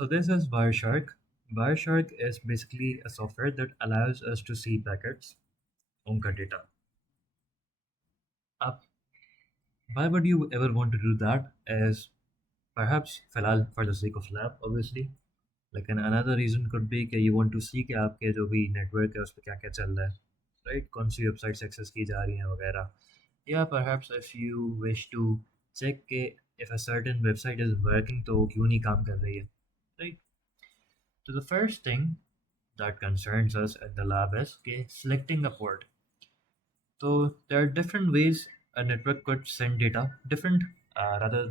So this is Wireshark. Wireshark is basically a software that allows us to see packets on का data. Up, why would you ever want to do that? As perhaps फिलहाल for the sake of lab, obviously. Like another reason could be कि you want to see कि आपके जो भी network है उस पर क्या क्या चल रहा है, right? कौन सी websites access की जा रही हैं वगैरह. Yeah, perhaps if you wish to check कि if a certain website is working तो वो क्यों नहीं काम कर रही है, right? So the first thing that concerns us at the lab is okay, selecting a port. So there are different ways a network could send data, different rather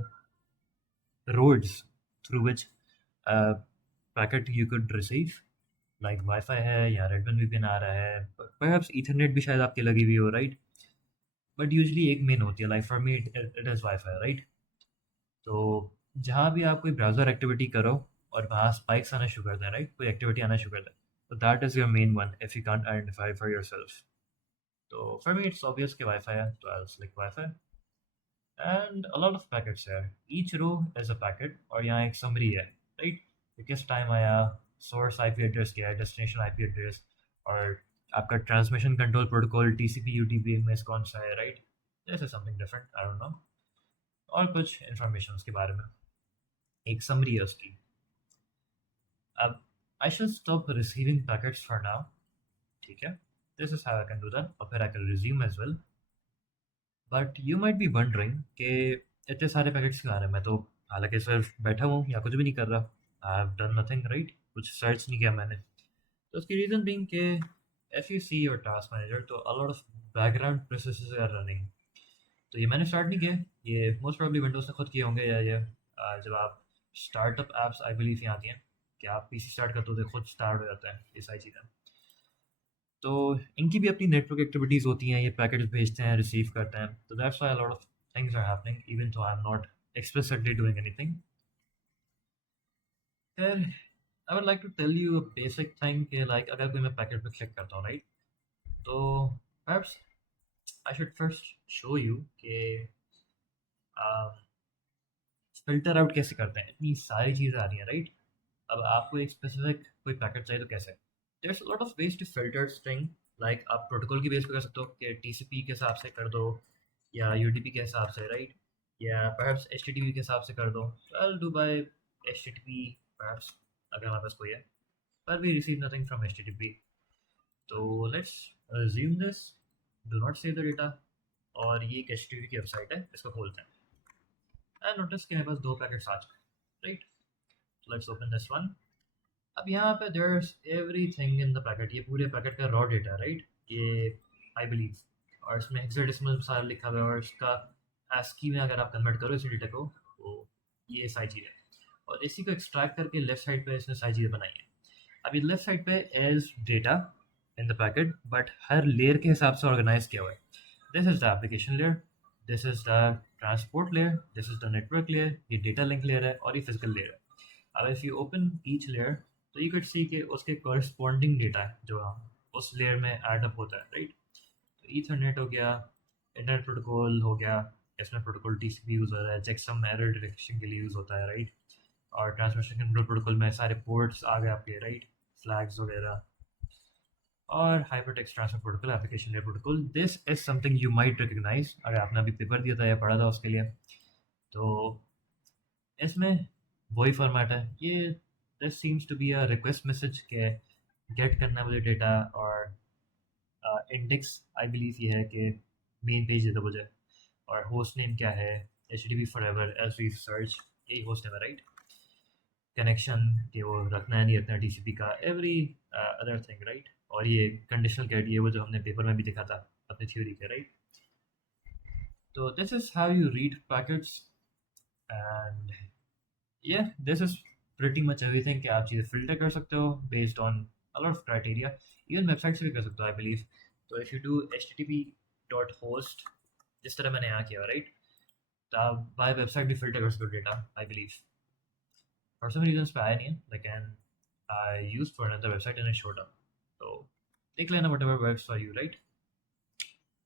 roads through which a packet you could receive. Like Wi-Fi है या Redmond VPN आ रहा है, perhaps Ethernet भी शायद आपके लगी हुई हो, right? But usually एक main होती है. Like for me it is Wi-Fi, right? तो जहाँ भी आप कोई ब्राउज़र एक्टिविटी करो और वहाँ स्पाइक्स आना शुरू करते हैं, राइट? कोई एक्टिविटी आना शुरू करता है, तो that is your main one if you can't identify for yourself. तो फॉर मी इट्स ऑब्वियस कि वाईफाई है, तो I select wifi and a lot of packets है. Each row is a packet और यहाँ एक समरी है, राइट? कि किस टाइम आया, सोर्स आईपी एड्रेस क्या है, डेस्टिनेशन आईपी एड्रेस, और आपका transmission control protocol TCP UTP में कौन सा है, right? This is something different, I don't know. और कुछ इन्फॉर्मेशन उसके बारे में, एक समरी है उसकी. अब I should stop receiving packets for now, ठीक है? This is how I can do that, और फिर I can resume as well. But you might be wondering कि इतने सारे पैकेट्स क्यों आ रहे हैं. मैं तो हालांकि सिर्फ बैठा हूँ या कुछ भी नहीं कर रहा, I have done nothing, right? कुछ सर्च नहीं किया मैंने. तो उसकी रीज़न बीइंग कि if you see your task manager, तो a lot of background processes are running. तो ये मैंने स्टार्ट नहीं किया, ये मोस्ट प्रॉब्ली विंडोज़ ने खुद किए होंगे, या ये जब आप स्टार्टअप ऐप्स आई बिलीव यहाँ आती हैं कि आप पीसी स्टार्ट करते हो तो खुद स्टार्ट हो जाता है, ये सारी चीज़ें. तो इनकी भी अपनी नेटवर्क एक्टिविटीज़ होती हैं, ये पैकेट्स भेजते हैं, रिसीव करते हैं, तो that's why a lot of things are happening even though I am not explicitly doing anything. फिर I would like to tell you a basic thing कि लाइक अगर कोई मैं पैकेट पे क्लिक करता हूँ, राइट? तो perhaps I should first show you कि फ़िल्टर आउट कैसे करते हैं. इतनी सारी चीज़ें आ रही हैं, राइट? अब आपको एक स्पेसिफिक कोई पैकेट चाहिए तो कैसे? There is a lot of ways to filter string. Like आप प्रोटोकॉल की बेस पे कर सकते हो कि टीसीपी के हिसाब से कर दो, या यूडीपी के हिसाब से, राइट? या परहैप्स एचटीटीपी के हिसाब से कर दो. I will do by HTTP perhaps, अगर हमारे पास कोई है. But we receive nothing from HTTP. तो let's resume this, do not save the data. और ये एक एचटीटीपी की वेबसाइट है, इसको खोलते हैं. आई नोटिस कि मेरे पास 2 पैकेट्स आ चुके हैं, right? Let's open this one. अब यहाँ पे there's everything in the packet, ये पूरे पैकेट का रॉ डेटा, राइट? ये आई बिलीव, और इसमें हेक्साडेसिमल सारा लिखा हुआ है, और इसका ASCII में अगर आप कन्वर्ट करो इस डेटा को, तो ये सारी चीज़ें, और इसी को एक्सट्रैक्ट करके लेफ्ट साइड पे इसने सारी चीज़ें बनाई हैं. अब ये लेफ्ट साइड पे as data in the packet, but हर लेयर के हिसाब से ऑर्गेनाइज किया हुआ है. This is the application layer, this is the transport layer, this is the network layer, ये डेटा लिंक लेयर है, और ये फिजिकल लेयर है. अब if you open each layer, तो यू कैन सी कि उसके कॉरस्पॉन्डिंग डेटा है जो उस लेयर में ऐड अप होता है, राइट? तो ईथरनेट हो गया, इंटरनेट प्रोटोकॉल हो गया, इसमें प्रोटोकॉल टीसीपी यूज़ हो रहा है, चेकसम एरर डिटेक्शन के लिए यूज़ होता है, राइट? और ट्रांसमिशन कंट्रोल प्रोटोकॉल में सारे पोर्ट्स आ गए आपके, राइट? फ्लैग्स वगैरह. और hypertext transfer protocol, application layer protocol. This is something you might recognize अगर आपने अभी पेपर दिया था या पढ़ा था उसके लिए. तो इसमें वही फॉर्मेट है ये. This seems to be a request message के गेट करना है मुझे डेटा, और इंडेक्स आई बिलीव ये है कि मेन पेज देता मुझे, और होस्ट नेम क्या है, H D B for ever as we search, यही होस्ट नेम है, राइट? कनेक्शन कि वो रखना है नहीं रखना टी सी पी का, एवरी अदर थिंग, राइट? और ये कंडीशनल कैट, ये वो जो हमने पेपर में भी देखा था अपनी थ्योरी के, राइट? तो this is how you read packets. And yeah, this is pretty much everything कि आप चीज़ें फिल्टर कर सकते हो based on a lot of criteria. even website से भी कर सकते हो आई बिलीव. तो if you do http.host, जिस तरह मैंने यहाँ किया, राइट? तो आप बाय वेबसाइट भी फिल्टर कर सकते हो data I believe. For some reason पे आया नहीं है, लेकिन I use for another website and it showed up. तो देख लेना whatever works for you, right?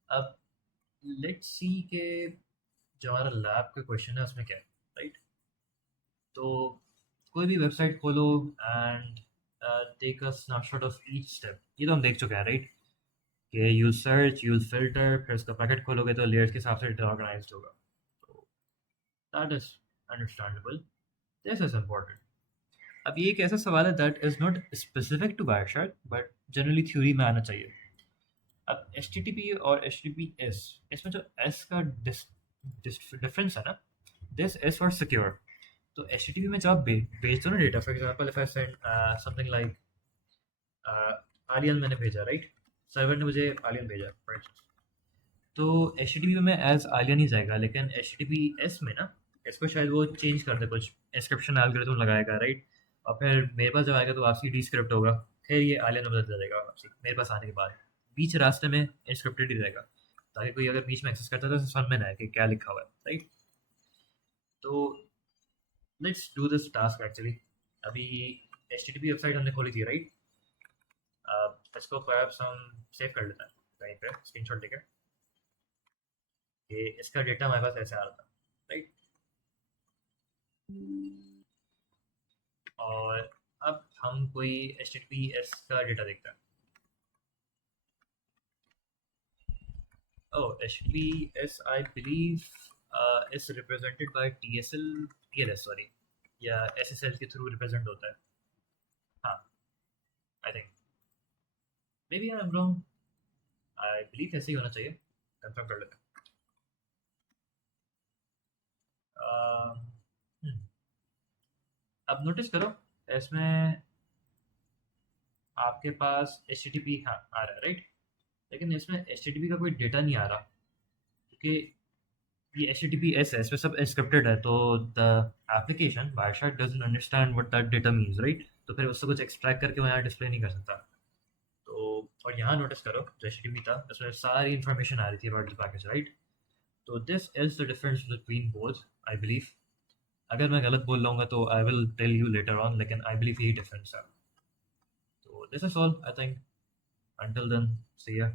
अब लेट्स सी के जो हमारा लैब का क्वेश्चन है उसमें क्या है, राइट? तो कोई भी वेबसाइट खोलो and take a snapshot of each step, ये तो हम देख चुके हैं राइट, कि यूज सर्च, यूज फिल्टर, फिर उसका पैकेट खोलोगे तो लेयर्स के हिसाब से डेटा ऑर्गेनाइज्ड होगा, तो that is understandable, this is important. अब ये एक ऐसा सवाल है that is not specific to Wireshark but generally theory में आना चाहिए। अब एच टी टी पी और H T T P, S जो एस का डिफरेंस है ना, दिस एस फॉर सिक्योर। तो एच टी टी पी में जब आप भेजते हो ना data, for example if I send something like आलियन मैंने भेजा राइट, सर्वर ने मुझे आलियन भेजा फॉर इंस्टेंस, तो एच टी टी पी में एज आलियन ही जाएगा, लेकिन H T T T S में ना इसको शायद वो चेंज कर दे, कुछ इंस्क्रिप्शन एल्गोरिथम लगाएगा राइट, और फिर मेरे पास जब आएगा तो वापसी डिस्क्रिप्ट होगा, फिर ये आलियन में बदल जाएगा वापसी मेरे पास आने के बाद, बीच रास्ते में इंस्क्रिप्टेड ही रहेगा, ताकि कोई अगर बीच में एक्सेस करता है तो समझ में ना आए कि क्या लिखा हुआ है राइट। तो let's do this task actually. अभी H T T P website हमने खोली थी राइट, इसको परहैप्स हम सेव कर लेते हैं कहीं पे स्क्रीनशॉट लेकर, कि इसका डेटा हमारे पास ऐसे आ रहा था राइट, और अब हम कोई H T T T S का डेटा देखते हैं। Oh, HTTPS, I believe, is represented by TSL, TLS, sorry, या SSL के थ्रू रिप्रेजेंट होता है। हाँ, I think, maybe I am wrong, I believe ऐसे ही होना चाहिए, कंफर्म कर लेते हैं। अब नोटिस करो, इसमें आपके पास एच टी टी पी आ रहा है राइट, लेकिन इसमें एच टी टी पी का कोई डेटा नहीं आ रहा, क्योंकि ये H T T T S है, इसमें सब एन्क्रिप्टेड है, तो the application Wireshark doesn't understand what that data means right, तो फिर उससे कुछ एक्सट्रैक्ट करके वो यहाँ डिस्प्ले नहीं कर सकता। तो और यहाँ नोटिस करो जो एच टी टी पी था उसमें सारी इन्फॉर्मेशन आ रही थी अबाउट द पैकेज राइट, तो this is the difference between both, I believe. अगर मैं गलत बोल रहा हूँ तो I will tell you later on, लेकिन आई बिलीव यही डिफरेंस है। तो this is all I think, until then, see ya.